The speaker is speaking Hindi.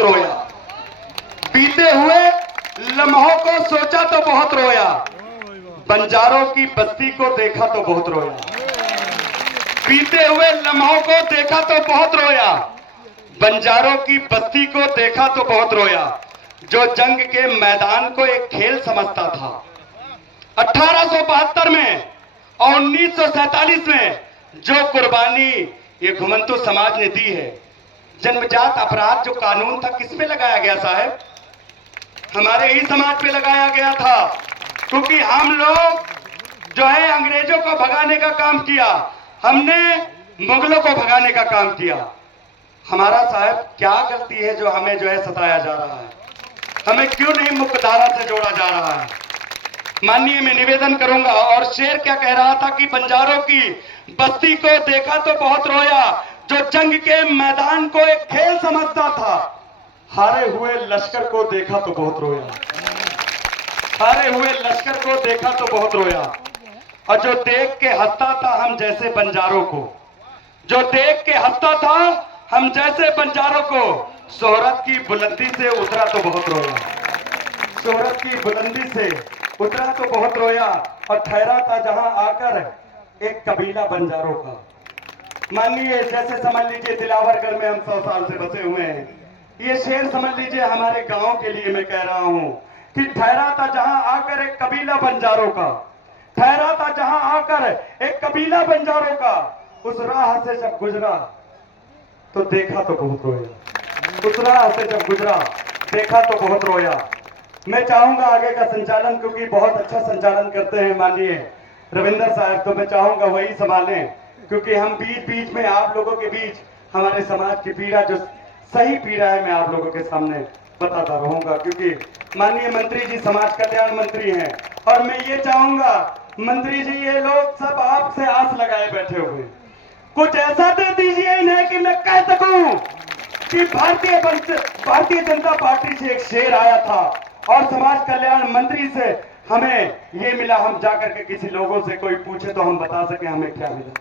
बहुत रोया, बीते हुए लम्हों को सोचा तो बहुत रोया, बंजारों की बस्ती को देखा तो बहुत रोया। बीते हुए लम्हों को देखा तो बहुत रोया, बंजारों की बस्ती को देखा तो बहुत रोया। जो जंग के मैदान को एक खेल समझता था, 1872 में और 1947 में जो कुर्बानी ये घुमंतु समाज ने दी है, जन्मजात अपराध जो कानून था किस पे लगाया गया साहब? हमारे ही समाज पे लगाया गया था, क्योंकि हम लोग जो है अंग्रेजों को भगाने का काम किया, हमने मुगलों को भगाने का काम किया। हमारा साहब क्या गलती है जो हमें जो है सताया जा रहा है? हमें क्यों नहीं मुख्यधारा से जोड़ा जा रहा है? माननीय मैं निवेदन करूंगा। और शेर क्या कह रहा था कि बंजारों की बस्ती को देखा तो बहुत रोया, जो जंग के मैदान को एक खेल समझता था, हारे हुए लश्कर को देखा तो बहुत रोया, हारे हुए लश्कर को देखा तो बहुत रोया। और जो देख के हंसता था हम जैसे बंजारों को, जो देख के हंसता था हम जैसे बंजारों को, शोहरत की बुलंदी से उतरा तो बहुत रोया, शोहरत की बुलंदी से उतरा तो बहुत रोया। और ठहरा था जहां आकर एक कबीला बंजारों का। मानिए जैसे समझ लीजिए दिलावरगढ़ में हम 100 साल से बसे हुए हैं, ये शेर समझ लीजिए हमारे गांव के लिए मैं कह रहा हूं कि ठहरा था जहां आकर एक कबीला बंजारों का, ठहरा था जहां आकर एक कबीला बंजारों का, उस राह से जब गुजरा तो देखा तो बहुत रोया, उस राह से जब गुजरा देखा तो बहुत रोया। मैं चाहूंगा आगे का संचालन, क्योंकि बहुत अच्छा संचालन करते हैं माननीय रविंदर साहब, तो मैं चाहूंगा वही संभालें, क्योंकि हम बीच बीच में आप लोगों के बीच हमारे समाज की पीड़ा, जो सही पीड़ा है, मैं आप लोगों के सामने बताता रहूंगा, क्योंकि माननीय मंत्री जी समाज कल्याण मंत्री हैं। और मैं ये चाहूंगा मंत्री जी, ये लोग सब आपसे आस लगाए बैठे हुए, कुछ ऐसा दे दीजिए इन्हें कि मैं कह सकूं कि भारतीय जनता पार्टी से एक शेर आया था और समाज कल्याण मंत्री से हमें ये मिला। हम जाकर के किसी लोगों से कोई पूछे तो हम बता सके हमें क्या मिला।